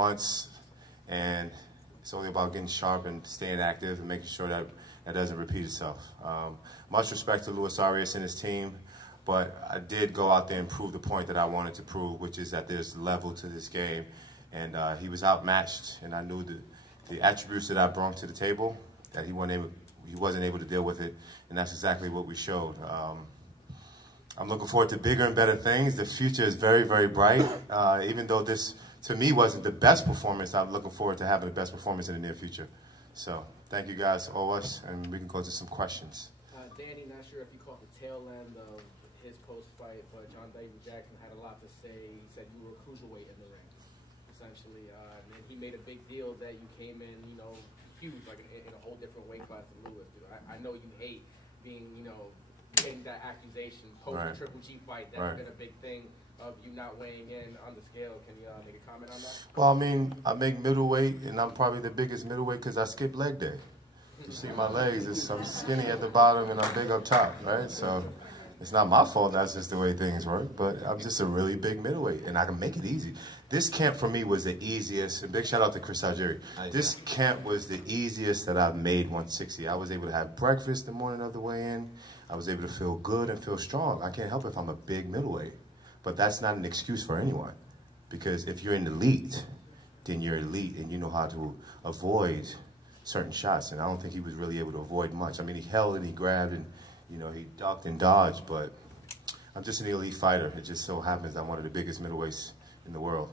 months, and it's only about getting sharp and staying active and making sure that that doesn't repeat itself. Much respect to Luis Arias and his team, but I did go out there and prove the point that I wanted to prove, which is that there's level to this game, and he was outmatched, and I knew the attributes that I brought to the table, that he wasn't able to deal with it, and that's exactly what we showed. I'm looking forward to bigger and better things. The future is very, very bright. Even though this, to me, wasn't the best performance, I'm looking forward to having the best performance in the near future. So, thank you guys, all of us, and we can go to some questions. Danny, not sure if you caught the tail end of his post-fight, but John David Jackson had a lot to say. He said you were a cruiserweight in the ring, essentially. And he made a big deal that you came in, you know, huge, like in a whole different weight class than Lewis. I know you hate being, you know, getting that accusation post the Triple G fight. That's been a big thing of you not weighing in on the scale. Can you make a comment on that? Well, I mean, I make middleweight, and I'm probably the biggest middleweight because I skip leg day. You see my legs, I'm skinny at the bottom and I'm big up top, right? So it's not my fault, that's just the way things work, but I'm just a really big middleweight, and I can make it easy. This camp for me was the easiest, and big shout out to Chris Algieri. This camp was the easiest that I've made 160. I was able to have breakfast the morning of the weigh-in. I was able to feel good and feel strong. I can't help it if I'm a big middleweight, but that's not an excuse for anyone, because if you're an elite, then you're elite and you know how to avoid certain shots, and I don't think he was really able to avoid much. I mean, he held and he grabbed and, you know, he ducked and dodged, but I'm just an elite fighter. It just so happens I'm one of the biggest middleweights in the world.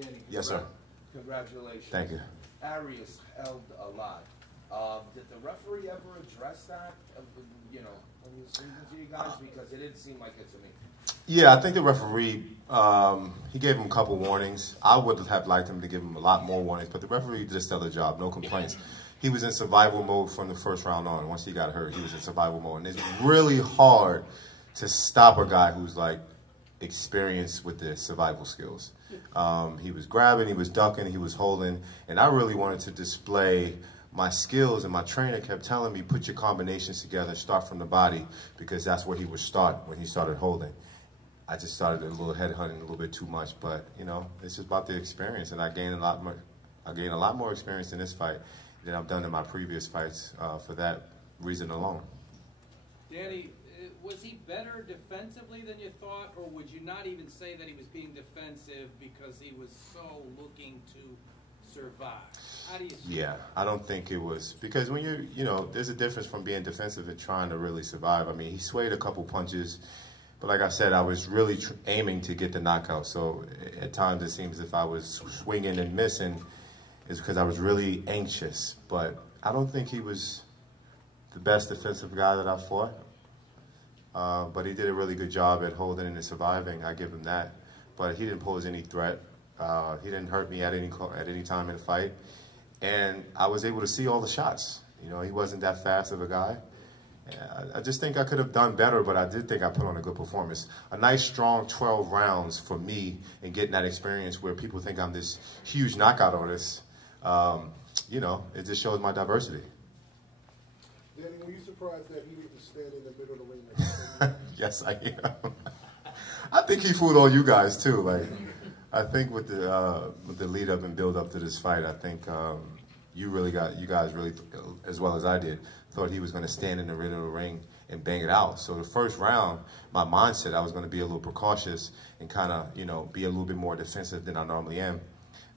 Danny, yes, sir. Congratulations. Thank you. ARIAS held a lot. Did the referee ever address that, you know, when he was speaking to you guys? Because it didn't seem like it to me. Yeah, I think the referee, he gave him a couple warnings. I would have liked him to give him a lot more warnings, but the referee did a stellar job, no complaints. He was in survival mode from the first round on. Once he got hurt, he was in survival mode. And it's really hard to stop a guy who's like experienced with the survival skills. He was grabbing, he was ducking, he was holding, and I really wanted to display my skills, and my trainer kept telling me, put your combinations together and start from the body, because that's where he would start when he started holding. I just started a little headhunting a little bit too much, but you know, it's just about the experience, and I gained a lot more experience in this fight than I've done in my previous fights for that reason alone. Danny, was he better defensively than you thought, or would you not even say that he was being defensive because he was so looking to survive? How do you see Yeah, I don't think it was, because when you know, there's a difference from being defensive and trying to really survive. I mean, he swayed a couple punches, but like I said, I was really aiming to get the knockout. So at times it seems as if I was swinging and missing is because I was really anxious. But I don't think he was the best defensive guy that I fought. But he did a really good job at holding and surviving. I give him that. But he didn't pose any threat. He didn't hurt me at any time in the fight. And I was able to see all the shots. You know, he wasn't that fast of a guy. I just think I could have done better, but I did think I put on a good performance. A nice, strong 12 rounds for me, and getting that experience where people think I'm this huge knockout artist. You know, it just shows my diversity. Danny, were you surprised that he didn't stand in the middle of the ring next to Yes, I am. I think he fooled all you guys too. Like, I think with the lead up and build up to this fight, I think you guys really, as well as I did, thought he was going to stand in the middle of the ring and bang it out. So the first round, my mindset, I was going to be a little precautious and kind of, you know, be a little bit more defensive than I normally am.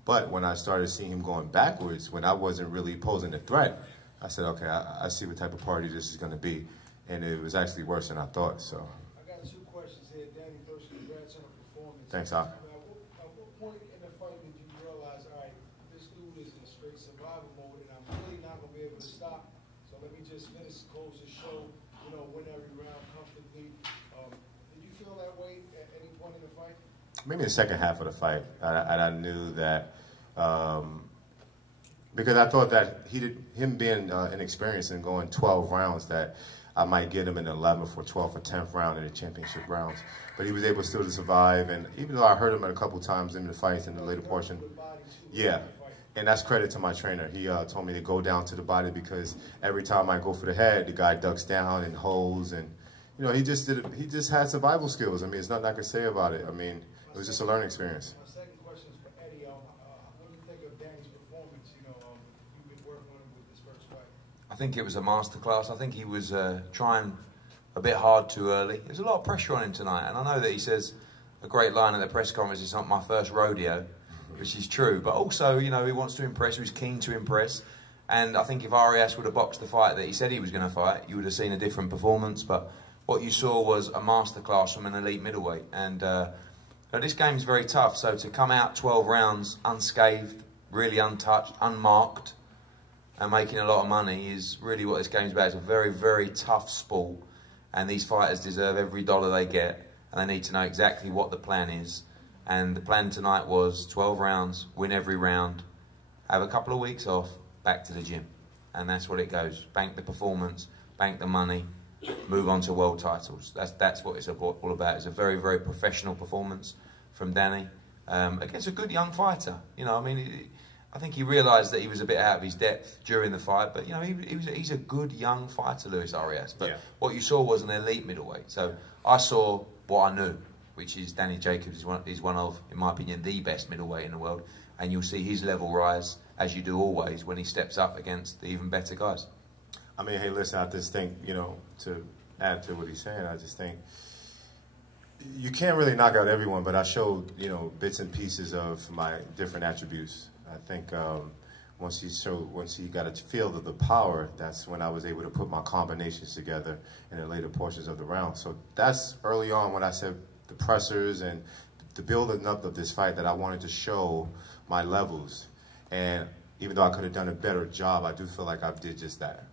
But when I started seeing him going backwards, when I wasn't really posing a threat, I said, okay, I see what type of party this is going to be. And it was actually worse than I thought, so. I got two questions here. Danny, first, congrats on the performance. Thanks, Al. At what point in the fight did you realize, all right, this dude is in straight survival mode, and I'm really not going to be able to stop, so let me just finish, close the show, you know, win every round comfortably. Did you feel that way at any point in the fight? Maybe the second half of the fight, and I knew that, because I thought that him being inexperienced and going 12 rounds, that I might get him in the 11th or 12th or 10th round in the championship rounds. But he was able still to survive, and even though I hurt him a couple times in the fights in the later portion, yeah, and that's credit to my trainer. He told me to go down to the body, because every time I go for the head, the guy ducks down and holds, and you know, he just had survival skills. I mean, there's nothing I could say about it. I mean, it was just a learning experience. My second question think it was a masterclass. I think he was trying a bit hard too early. There's a lot of pressure on him tonight, and I know that he says a great line at the press conference, it's not my first rodeo, which is true, but also, you know, he wants to impress, he's keen to impress, and I think if ARIAS would have boxed the fight that he said he was going to fight, you would have seen a different performance, but what you saw was a masterclass from an elite middleweight, and this game's very tough, so to come out 12 rounds unscathed, really untouched, unmarked, and making a lot of money is really what this game's about. It's a very, very tough sport, and these fighters deserve every dollar they get, and they need to know exactly what the plan is. And the plan tonight was 12 rounds, win every round, have a couple of weeks off, back to the gym. And that's what it goes. Bank the performance, bank the money, move on to world titles. That's what it's all about. It's a very, very professional performance from Danny against a good young fighter. You know, I mean, I think he realised that he was a bit out of his depth during the fight, but you know, he's a good young fighter, Luis Arias. But what you saw was an elite middleweight. So I saw what I knew, which is Danny Jacobs is one of, in my opinion, the best middleweight in the world, and you'll see his level rise as you do always when he steps up against the even better guys. I mean, hey, listen, I just think, you know, to add to what he's saying, I just think you can't really knock out everyone, but I showed, you know, bits and pieces of my different attributes. I think once he got a feel of the power, that's when I was able to put my combinations together in the later portions of the round. So that's early on when I said the pressers and the building up of this fight that I wanted to show my levels. And even though I could have done a better job, I do feel like I did just that.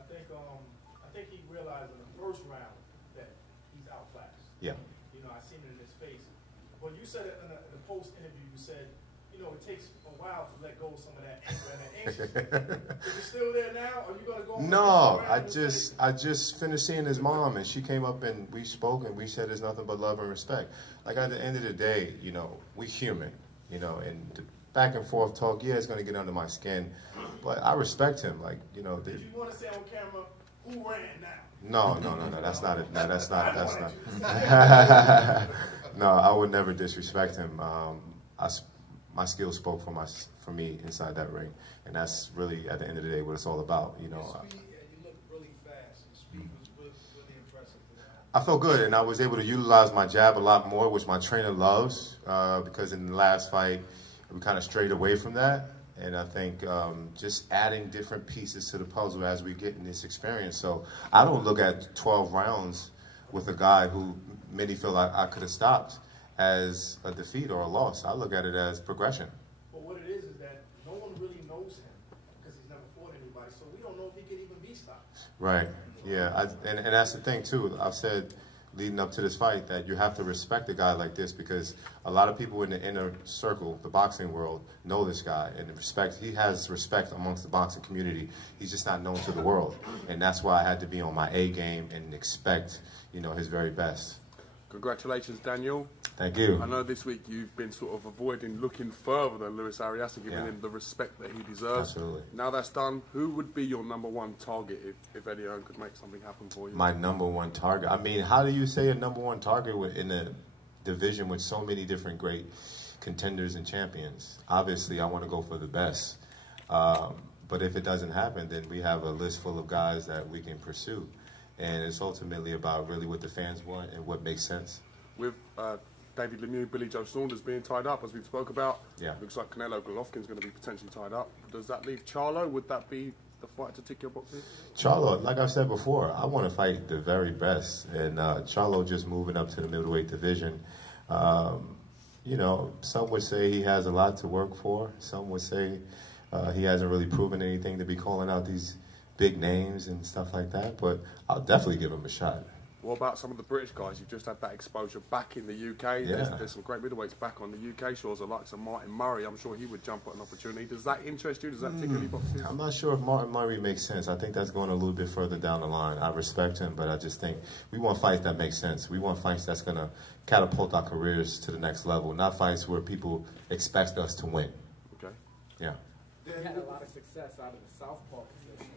I think he realized in the first round that he's outclassed. Yeah. You know, I seen it in his face. When you said it in the post interview, you said, you know, it takes a while to let go of some of that anger and that anxious. Is it still there now? Are you gonna go? No, I just finished seeing his mom, and she came up and we spoke, and we said there's nothing but love and respect. Like at the end of the day, you know, we human, you know, and the back and forth talk, yeah, it's gonna get under my skin, but I respect him. Like, you know. Did you want to say on camera who ran now? No, that's not it. No, that's not. No, I would never disrespect him. My skills spoke for me inside that ring, and that's really at the end of the day what it's all about. You know. Your speed, you look really fast. Your speed was really impressive. I felt good, and I was able to utilize my jab a lot more, which my trainer loves, because in the last fight we kind of strayed away from that. And I think just adding different pieces to the puzzle as we get in this experience. So I don't look at 12 rounds with a guy who many feel like I could have stopped as a defeat or a loss. I look at it as progression. But what it is that no one really knows him because he's never fought anybody. So we don't know if he could even be stopped. Right. Yeah. And that's the thing, too. I've said leading up to this fight that you have to respect a guy like this because a lot of people in the inner circle, the boxing world, know this guy and he has respect amongst the boxing community. He's just not known to the world. And that's why I had to be on my A game and expect, you know, his very best. Congratulations, Daniel. Thank you. I know this week you've been sort of avoiding looking further than Luis Arias and giving him the respect that he deserves. Absolutely. Now that's done, who would be your #1 target if Eddie Hearn could make something happen for you? My #1 target? I mean, how do you say a #1 target in a division with so many different great contenders and champions? Obviously, I want to go for the best. But if it doesn't happen, then we have a list full of guys that we can pursue. And it's ultimately about really what the fans want and what makes sense. With David Lemieux, Billy Joe Saunders being tied up, as we spoke about, yeah. Looks like Canelo Golovkin's going to be potentially tied up. Does that leave Charlo? Would that be the fight to tick your boxes? Charlo, like I've said before, I want to fight the very best. And Charlo just moving up to the middleweight division. You know, some would say he has a lot to work for. Some would say he hasn't really proven anything to be calling out these big names and stuff like that, but I'll definitely give him a shot. What about some of the British guys? You've just had that exposure back in the UK. Yeah. There's some great middleweights back on the UK shores, like some Martin Murray. I'm sure he would jump at an opportunity. Does that interest you? Does that tick any boxes? I'm not sure if Martin Murray makes sense. I think that's going a little bit further down the line. I respect him, but I just think we want fights that make sense. We want fights that's going to catapult our careers to the next level, not fights where people expect us to win. Okay. Yeah. You had a lot of success out of the southpaw position.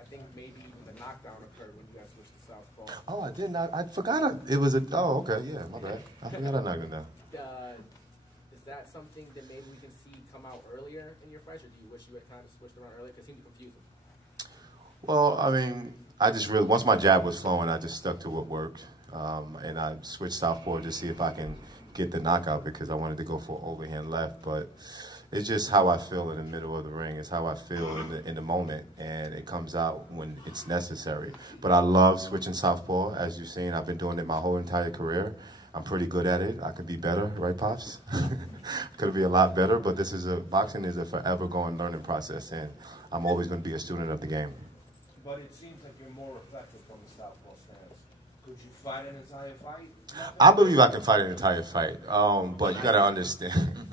I think maybe even the knockdown occurred when you guys switched to southpaw. Oh, I didn't. I forgot. It was a. Oh, okay. Yeah, my bad. I forgot I knocked him down. Is that something that maybe we can see come out earlier in your fights, or do you wish you had kind of switched around earlier? Because it seemed to confuse him. Well, I mean, I just really, once my jab was flowing, I just stuck to what worked. And I switched southpaw to see if I can get the knockout because I wanted to go for overhand left. But it's just how I feel in the middle of the ring. It's how I feel in the moment, and it comes out when it's necessary. But I love switching southpaw, as you've seen. I've been doing it my whole entire career. I'm pretty good at it. I could be better, right, Pops? Could be a lot better, but boxing is a forever going learning process, and I'm always going to be a student of the game. But it seems like you're more effective from the southpaw stance. Could you fight an entire fight? I believe I can fight an entire fight, but you got to understand.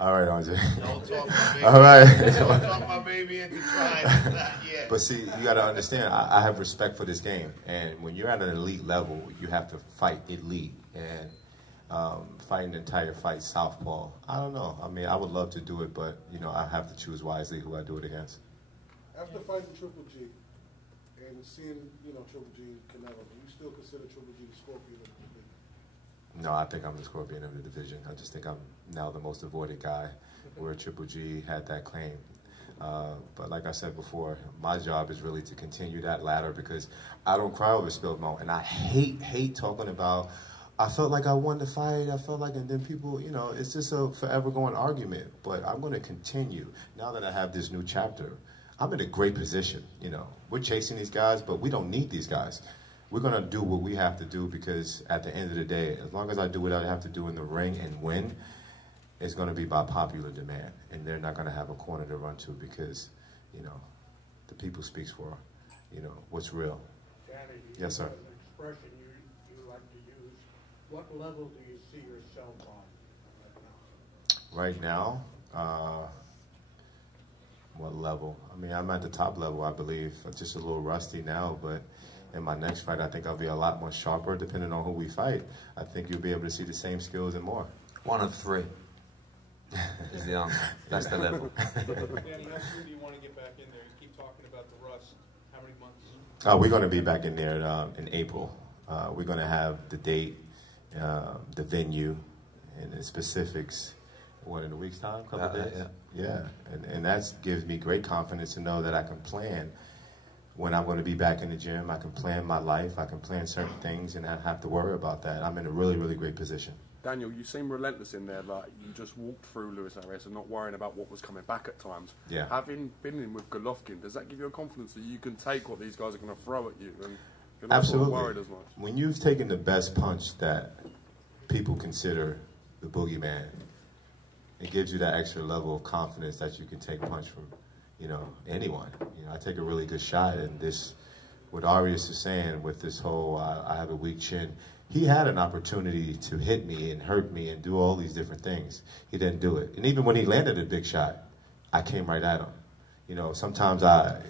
All right, Andre. Don't talk my baby. All right. Don't talk my baby into trying. Not yet. But see, you got to understand, I have respect for this game. And when you're at an elite level, you have to fight elite. And fighting an entire fight southpaw, I don't know. I mean, I would love to do it, but, you know, I have to choose wisely who I do it against. After fighting Triple G and seeing, you know, Triple G Canelo, do you still consider Triple G the scorpion of the division? No, I think I'm the scorpion of the division. I just think I'm now the most avoided guy, where Triple G had that claim. But like I said before, my job is really to continue that ladder because I don't cry over spilled milk. And I hate talking about, I felt like I won the fight, I felt like, and then people, you know, it's just a forever going argument. But I'm going to continue. Now that I have this new chapter, I'm in a great position, you know. We're chasing these guys, but we don't need these guys. We're going to do what we have to do because at the end of the day, as long as I do what I have to do in the ring and win, it's going to be by popular demand. And they're not going to have a corner to run to because, you know, the people speaks for, you know, what's real. Danny, Yes, sir. An expression you like to use. What level do you see yourself on Right now, what level? I mean, I'm at the top level, I believe. I'm just a little rusty now, but in my next fight, I think I'll be a lot more sharper, depending on who we fight. I think you'll be able to see the same skills and more. 1 of 3 is the answer. That's the level. Danny, how soon do you want to get back in there? You keep talking about the rust. How many months? We're going to be back in there in April. We're going to have the date, the venue, and the specifics. What, in a week's time? A couple days? Yeah. And that gives me great confidence to know that I can plan when I'm going to be back in the gym. I can plan my life. I can plan certain things and not have to worry about that. I'm in a really, really great position. Daniel, you seem relentless in there. Like you just walked through Luis Arias and not worrying about what was coming back at times. Yeah. Having been in with Golovkin, does that give you a confidence that you can take what these guys are going to throw at you and you're not sort of worried as much? When you've taken the best punch that people consider the boogeyman, it gives you that extra level of confidence that you can take punch from, you know, anyone. You know, I take a really good shot, and this, what Arias is saying with this whole I have a weak chin, he had an opportunity to hit me and hurt me and do all these different things. He didn't do it. And even when he landed a big shot, I came right at him. You know, sometimes I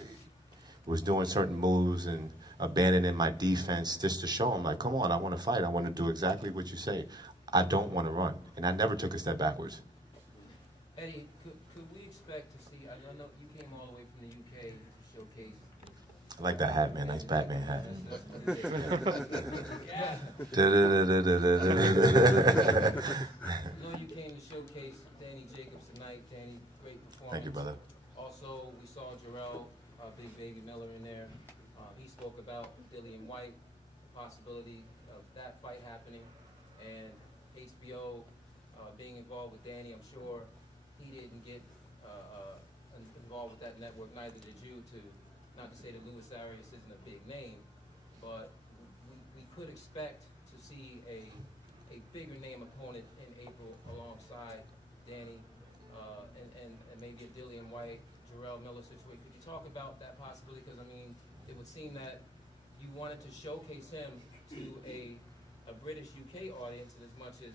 was doing certain moves and abandoning my defense just to show him, like, come on, I want to fight. I want to do exactly what you say. I don't want to run. And I never took a step backwards. Eddie, could we expect to see, I know you came all the way from the UK to showcase. I like that hat, man. Nice Batman hat. Yeah. I know you came to showcase Danny Jacobs tonight. Danny, great performance. Thank you, brother. Also, we saw Jarrell, Big Baby Miller in there. He spoke about Dillian White, the possibility of that fight happening, and HBO being involved with Danny. I'm sure he didn't get involved with that network, neither did you, not to say that Luis Arias isn't a big name, but we could expect to see a bigger name opponent in April alongside Danny and maybe a Dillian White, Jarrell Miller situation. Could you talk about that possibility? Because, I mean, it would seem that you wanted to showcase him to a British UK audience as much as,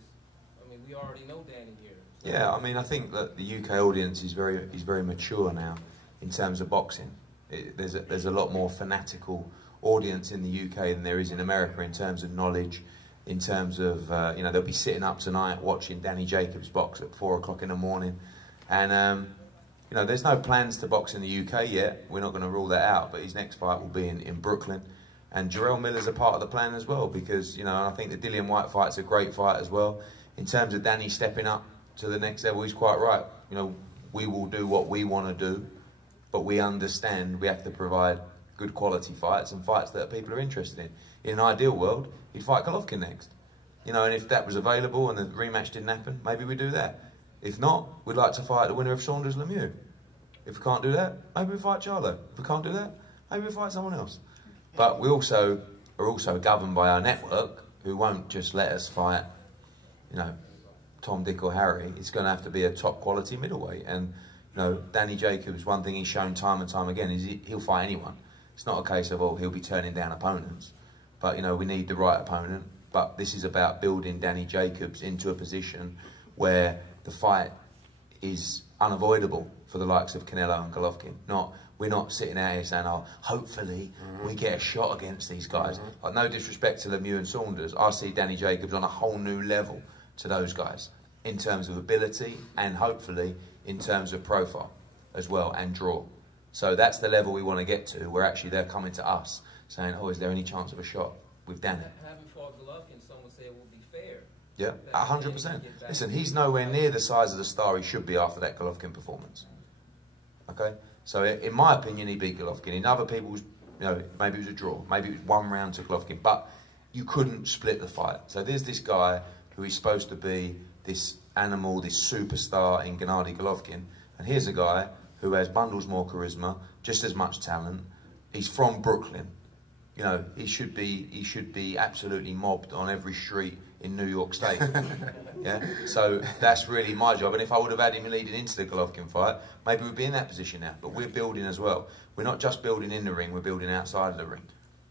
I mean, we already know Danny here. So. Yeah, I mean, I think that the UK audience is very mature now in terms of boxing. There's a lot more fanatical audience in the UK than there is in America in terms of knowledge, in terms of, you know, they'll be sitting up tonight watching Danny Jacobs box at 4 o'clock in the morning. And, you know, there's no plans to box in the UK yet. We're not going to rule that out, but his next fight will be in Brooklyn. And Jarrell Miller's a part of the plan as well because, you know, I think the Dillian White fight's a great fight as well. In terms of Danny stepping up to the next level, he's quite right. You know, we will do what we want to do, but we understand we have to provide good quality fights and fights that people are interested in. In an ideal world, he'd fight Golovkin next. You know, and if that was available and the rematch didn't happen, maybe we'd do that. If not, we'd like to fight the winner of Saunders-Lemieux. If we can't do that, maybe we fight Charlo. If we can't do that, maybe we fight someone else. But we also are also governed by our network, who won't just let us fight, you know, Tom, Dick or Harry. It's going to have to be a top quality middleweight. And, you know, Danny Jacobs, one thing he's shown time and time again is he'll fight anyone. It's not a case of, oh, he'll be turning down opponents. But, you know, we need the right opponent. But this is about building Danny Jacobs into a position where the fight is unavoidable for the likes of Canelo and Golovkin. We're not sitting out here saying, oh, hopefully we get a shot against these guys. Like, no disrespect to Lemieux and Saunders, I see Danny Jacobs on a whole new level to those guys in terms of ability and hopefully in terms of profile as well and draw. So that's the level we want to get to, where actually they're coming to us saying, oh, is there any chance of a shot with Danny? Having fought Golovkin, someone said it will be fair. Yeah, 100%. Listen, he's nowhere near the size of the star he should be after that Golovkin performance. Okay? So in my opinion, he beat Golovkin. In other people's, you know, maybe it was a draw. Maybe it was 1 round to Golovkin. But you couldn't split the fight. So there's this guy who is supposed to be this animal, this superstar in Gennady Golovkin. And here's a guy who has bundles more charisma, just as much talent. He's from Brooklyn. You know, he should be absolutely mobbed on every street in New York State. Yeah? So that's really my job. And if I would have had him leading into the Golovkin fight, maybe we'd be in that position now. But we're building as well. We're not just building in the ring, we're building outside of the ring.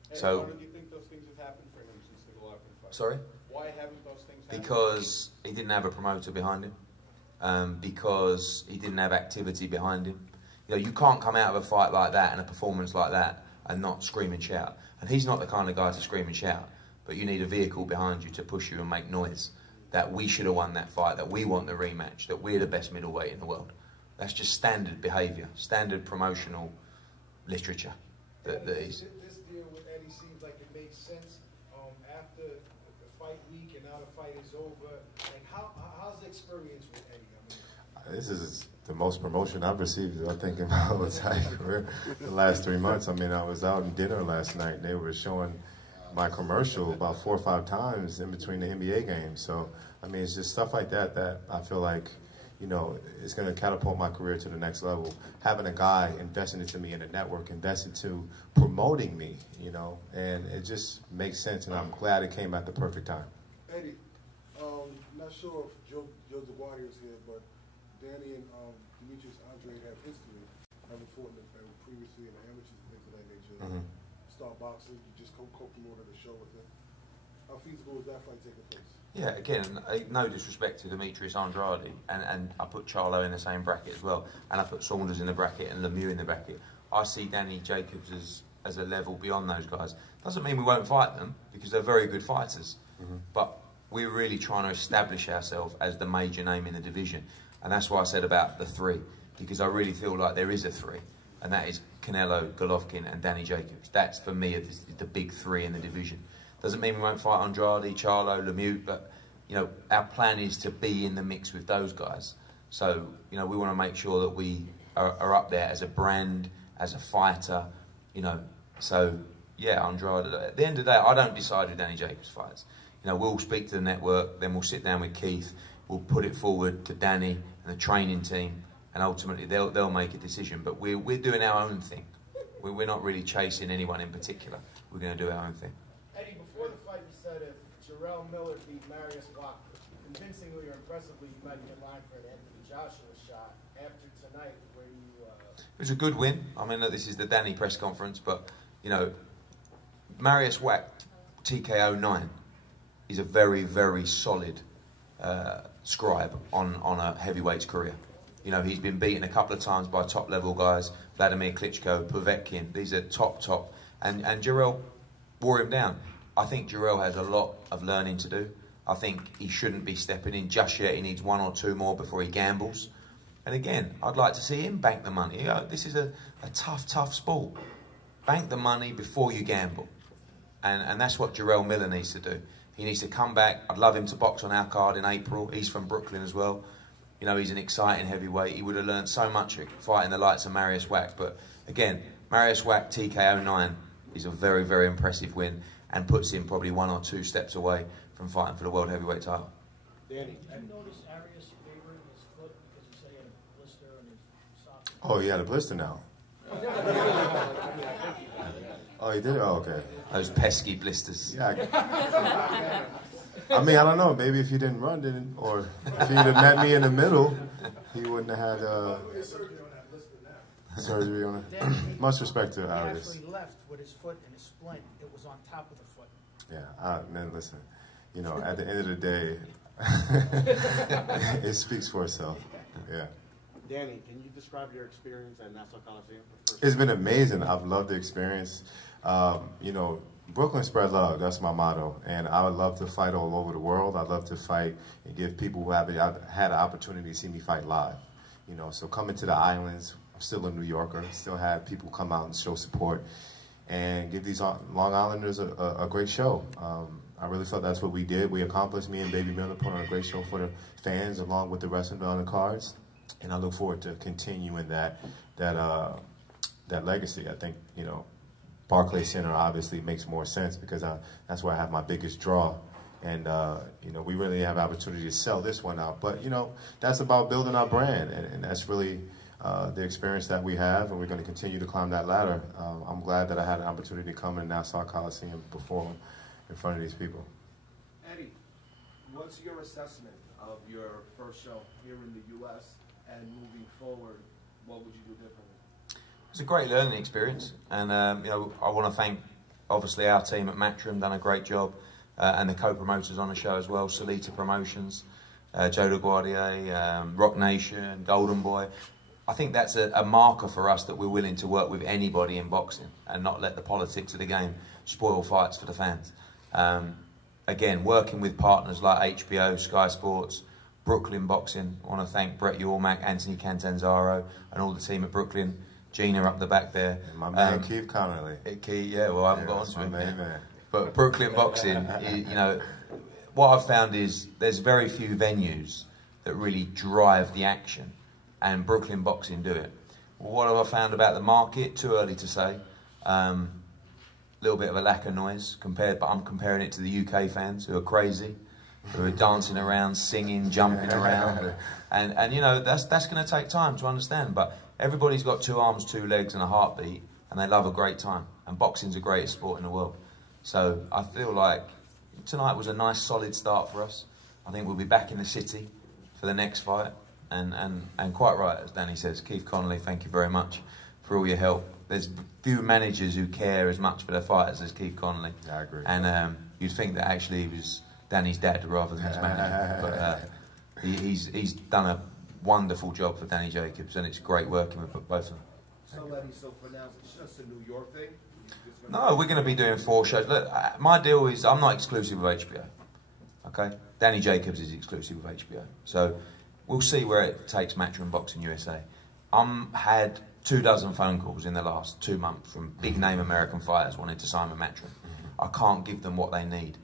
And so, why do you think those things have happened for him since the Golovkin fight? Sorry? Why haven't those things happened? Because he didn't have a promoter behind him. Because he didn't have activity behind him. You know, you can't come out of a fight like that and a performance like that and not scream and shout. And he's not the kind of guy to scream and shout. But you need a vehicle behind you to push you and make noise. That we should have won that fight, that we want the rematch, that we're the best middleweight in the world. That's just standard behaviour, standard promotional literature. That is. This deal with Eddie seems like it makes sense after the fight week and now the fight is over. Like, how's the experience with Eddie? I mean, this is the most promotion I've received, I think, in my entire career. The last 3 months, I mean, I was out in dinner last night, and they were showing my commercial about 4 or 5 times in between the NBA games. So, I mean, it's just stuff like that that I feel like, you know, it's going to catapult my career to the next level. Having a guy investing into me in a network, invested to promoting me, you know, and it just makes sense, and I'm glad it came at the perfect time. Eddie, not sure if Joe DeGuardia is here, but Danny and Demetrius Andre have history, having fought previously in the amateurs and things of that nature. Star boxing, you just co-promoted a show with him. How feasible is that fight taking place? Yeah, again, no disrespect to Demetrius Andrade, and I put Charlo in the same bracket as well, and I put Saunders in the bracket and Lemieux in the bracket. I see Danny Jacobs as a level beyond those guys. Doesn't mean we won't fight them, because they're very good fighters, but we're really trying to establish ourselves as the major name in the division, and that's why I said about the 3, because I really feel like there is a 3, and that is Canelo, Golovkin and Danny Jacobs. That's, for me, the big 3 in the division. Doesn't mean we won't fight Andrade, Charlo, Lemieux, but, you know, our plan is to be in the mix with those guys. So, you know, we want to make sure that we are up there as a brand, as a fighter, you know. So, yeah, Andrade, at the end of the day, I don't decide who Danny Jacobs fights. You know, we'll speak to the network, then we'll sit down with Keith, we'll put it forward to Danny and the training team, and ultimately they'll make a decision. But we're doing our own thing. We're not really chasing anyone in particular. We're going to do our own thing. Eddie, before the fight, you said if Jarrell Miller beat Marius Wack convincingly or impressively, you might get line for an Anthony Joshua shot. After tonight, where you... It was a good win. I mean, look, this is the Danny press conference, but, you know, Marius Wack, TKO 9, is a very, very solid scribe on a heavyweight's career. You know, he's been beaten a couple of times by top-level guys, Vladimir Klitschko, Povetkin. These are top. And Jarrell wore him down. I think Jarrell has a lot of learning to do. I think he shouldn't be stepping in just yet. He needs 1 or 2 more before he gambles. And again, I'd like to see him bank the money. You know, this is a tough sport. Bank the money before you gamble. And that's what Jarrell Miller needs to do. He needs to come back. I'd love him to box on our card in April. He's from Brooklyn as well. You know, he's an exciting heavyweight. He would have learned so much fighting the likes of Marius Wack. But again, Marius Wack TKO 9 is a very, very impressive win and puts him probably 1 or 2 steps away from fighting for the world heavyweight title. Danny, did you notice ARIAS favoring his foot because you say he had a blister on his sock? Oh, he had a blister now. Oh, he did? Oh, okay. Those pesky blisters. Yeah. I mean, I don't know. Maybe if he didn't run, then, or if he'd have met me in the middle, he wouldn't have had surgery on it. Much respect to ARIAS. He actually left with his foot and his splint. It was on top of the foot. Yeah, man, listen. You know, at the end of the day, it speaks for itself. Yeah. Danny, can you describe your experience at Nassau Coliseum? It's been amazing. I've loved the experience. You know, Brooklyn spread love. That's my motto. And I would love to fight all over the world. I'd love to fight and give people who haven't had an opportunity to see me fight live. You know, so coming to the islands, I'm still a New Yorker, still have people come out and show support and give these Long Islanders a great show. I really felt that's what we did. We accomplished. Me and Baby Miller put on a great show for the fans along with the rest of the undercards. And I look forward to continuing that legacy. I think, you know, Barclays Center obviously makes more sense because that's where I have my biggest draw. And, you know, we really have opportunity to sell this one out. But, you know, that's about building our brand. And that's really the experience that we have. And we're going to continue to climb that ladder. I'm glad that I had an opportunity to come in Nassau Coliseum and perform in front of these people. Eddie, what's your assessment of your first show here in the U.S. and moving forward? What would you do differently? It's a great learning experience, and you know, I want to thank obviously our team at Matchroom, done a great job, and the co-promoters on the show as well, Solita Promotions, Joe LaGuardia, Rock Nation, Golden Boy. I think that's a marker for us that we're willing to work with anybody in boxing and not let the politics of the game spoil fights for the fans. Again, working with partners like HBO, Sky Sports, Brooklyn Boxing. I want to thank Brett Yormack, Anthony Cantanzaro, and all the team at Brooklyn. Gina up the back there. My man Keith Connolly. Yeah, well, I haven't got onto him yet. But Brooklyn Boxing, you know, what I've found is there's very few venues that really drive the action, and Brooklyn Boxing do it. Well, what have I found about the market? Too early to say. Little bit of a lack of noise compared, but I'm comparing it to the UK fans who are crazy, who are dancing around, singing, jumping around, and you know that's going to take time to understand. But everybody's got 2 arms, 2 legs, and a heartbeat, and they love a great time. And boxing's the greatest sport in the world. So I feel like tonight was a nice, solid start for us. I think we'll be back in the city for the next fight, and quite right as Danny says, Keith Connolly, thank you very much for all your help. There's few managers who care as much for their fighters as Keith Connolly. Yeah, I agree. And you'd think that actually he was Danny's dad rather than his manager. But he's done a wonderful job for Danny Jacobs, and it's great working with both of them. So for now, it's just a New York thing? No, we're going to be doing 4 shows. Look, my deal is I'm not exclusive with HBO. Okay? Danny Jacobs is exclusive with HBO. So we'll see where it takes Matchroom Boxing USA. Had 24 phone calls in the last 2 months from big-name American fighters wanting to sign with Matchroom. I can't give them what they need.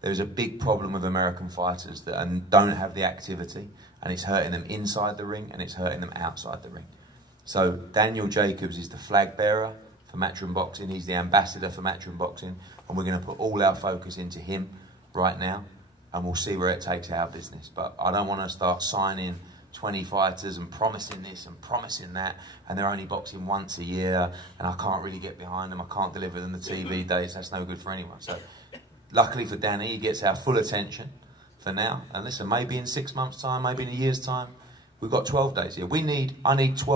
There's a big problem with American fighters that don't have the activity, and it's hurting them inside the ring and it's hurting them outside the ring. So Daniel Jacobs is the flag bearer for Matchroom Boxing. He's the ambassador for Matchroom Boxing, and we're going to put all our focus into him right now, and we'll see where it takes our business. But I don't want to start signing 20 fighters and promising this and promising that, and they're only boxing once a year, and I can't really get behind them. I can't deliver them the TV dates. That's no good for anyone. So luckily for Danny, he gets our full attention for now. And listen, maybe in 6 months' time, maybe in a year's time, we've got 12 days here. I need 12.